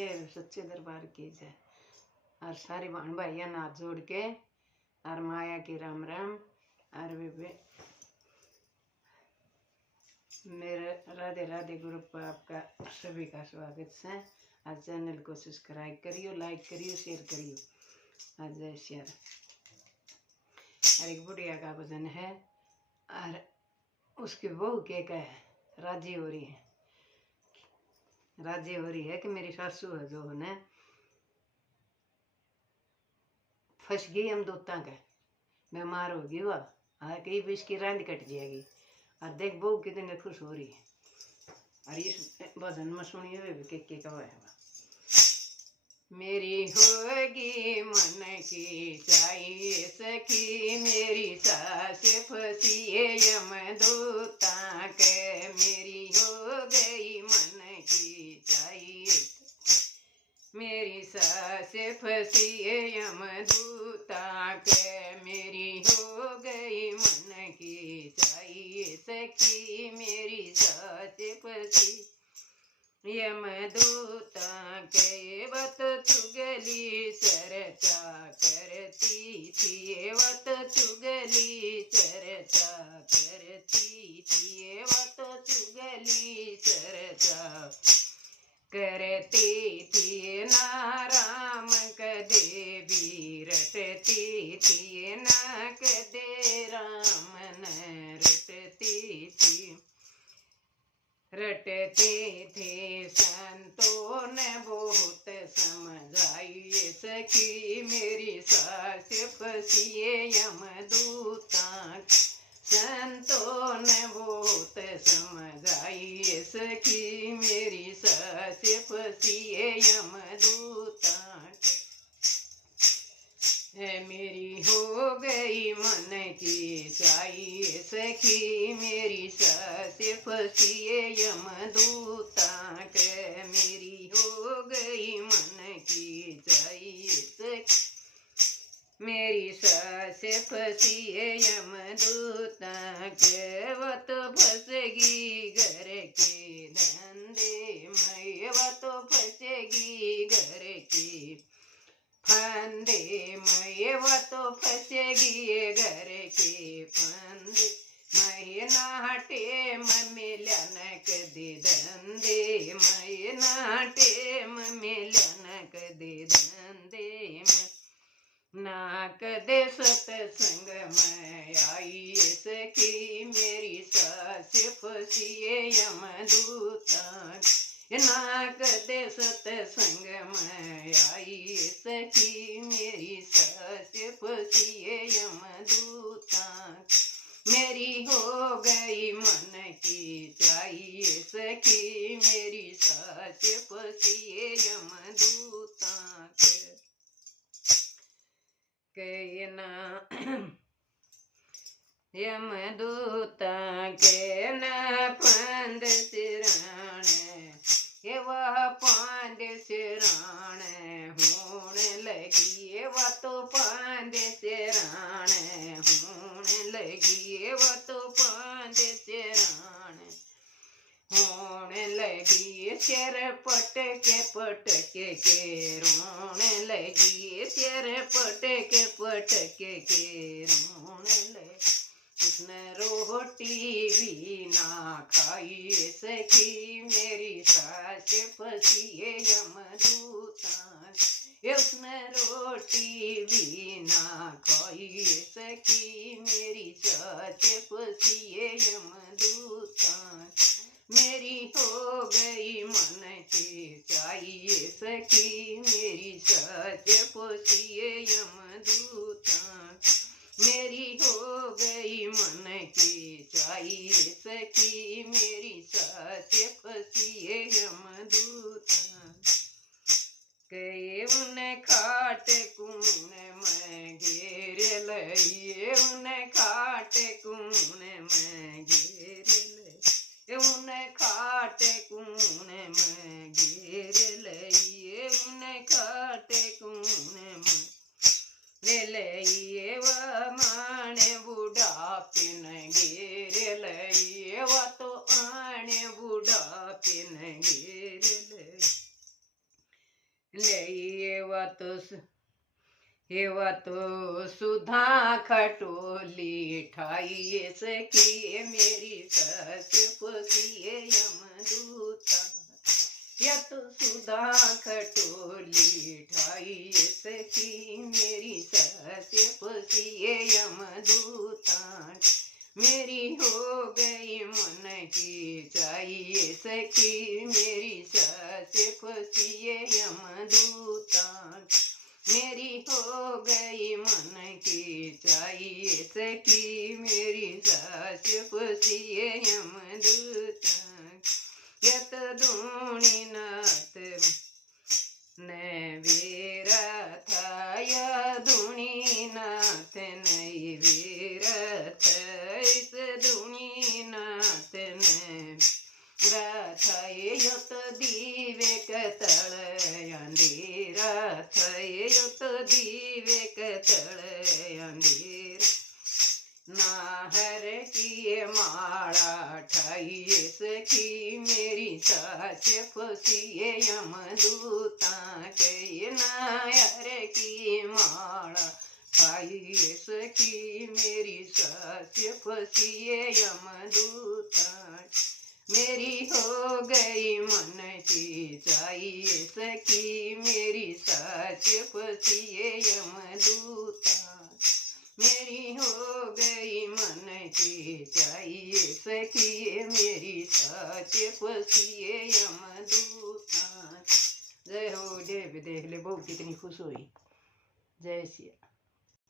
ये सच्चे दरबार की जय। और सारी बहन भाइया हाथ जोड़ के और माया की राम राम। और वे मेरे राधे राधे ग्रुप पर आपका सभी का स्वागत है। आज चैनल को सब्सक्राइब करियो, लाइक करियो, शेयर करियो। आज जय श्री राम। और एक बुढ़िया का भजन है और उसकी बहू के है राजी हो रही है, राजी हो रही है कि मेरी सासू है जो है फंस गई हम दूता के, बीमार होगी वह कई भी इसकी रांद कट जाएगी। और देख बहू कितने खुश हो रही है। और इस भजन में सुनिए वे भी के कवा है। मेरी होगी मन की चाहिए सखी, मेरी सास फंसी यमदूता के। मेरी हो गई मन की चाहिए, मेरी सास फंसी यमदूता के। मेरी हो गई मन की चाहिए सखी, मेरी सास फंसी यमदूता के। वत चुगली चर्चा करती थी, वत चुगली चर्चा करती थी, वत चुगली चर्चा करती थी। ना राम कदे भी रटती थी, ना कदे राम न रटती थी। रटते थे संतों ने बहुत समझाई सखी, मेरी सास फंसी यमदूता। संतों ने बहुत समझाई सखी, मेरी सास फंसी यमदूता। मेरी हो गई मन की चाहिए सखी, मेरी सास फंसी यमदूता के। मेरी हो गई मन की चाहिए सखी, मेरी सास फंसी यमदूता के। वह तो फंसेगी घर के धंधे में, वह तो फंसेगी घर के फंदे में, वह तो फंसेगी घर के फंदे मैं। नाटे मिलन कदे धंधे मैं, नाटे मिलन कदे धंधे में। ना कदे सत्संग में आई सखी, मेरी सास फंसी यमदूता। ना कदे सत्संग में आई सखी, मेरी सास फंसी यमदूता। मेरी हो गई मन की चाहिए सखी, मेरी सास फंसी यमदूता के। ना यमदूता के न फंद सिराने, ये वह पांद सिराण होने लगी, वह तो पांद सिराण होने लगी, वह तो पांद सिराण होने लगी। सिर पटके के रोने लगी, सिर पटके के रोने लगी। उसने रोटी भी ना खाई सखी, मेरी सास फंसी यमदूता। उसने रोटी भी ना खाई सखी, मेरी सास फंसी यमदूता। मेरी हो गई मन की चाहिए सखी, मेरी सास फंसी यमदूता। मेरी हो गई मन की चाहिए सखी, मेरी सास फंसी यमदूता के। उन्हें खाट कून में घेर लइए, उन्हें खाट कून में घेर लइए, उन्हें खाट कून में घेर लइए, उन्हें खाट कून में ले लइए। वह माने बुढ़ापे न घेर लइए, वह तो आने बुढ़ापे न घेर लइए। हेवा तो सुधा खटोली ठाई सखी मेरी सास पोसिए यमदूता। या तो सुधा खटोली ठाई सखी मेरी सास पोसिए यमदूता। मेरी हो गई मन की चाहिए सखी मेरी सास पोसिए यमदूता। मेरी हो गई मन की चाहिए सखी मेरी सास पोसिए यमदूता। यत धूणी नाथ नैवेरा था या धूणी नाथ नैवेरा था। इस धूणी नाथ नैवेरा था यत दीवे कतल अंधेरा था। यत दीवे कतल अंधेरा। नाहर की माला ठाई सखी मेरी सास पोसिए यमदूता। के नाहर की माला ठाई सखी मेरी सास पोसिए यमदूता। मेरी हो गई मन की चाहिए सखी मेरी सास पोसिए यमदूता। मेरी हो गई मन की चाहिए सखी मेरी सास पोसिए यमदूता। जय हो। देव देख ले बहू कितनी खुश हुई। जय सिया।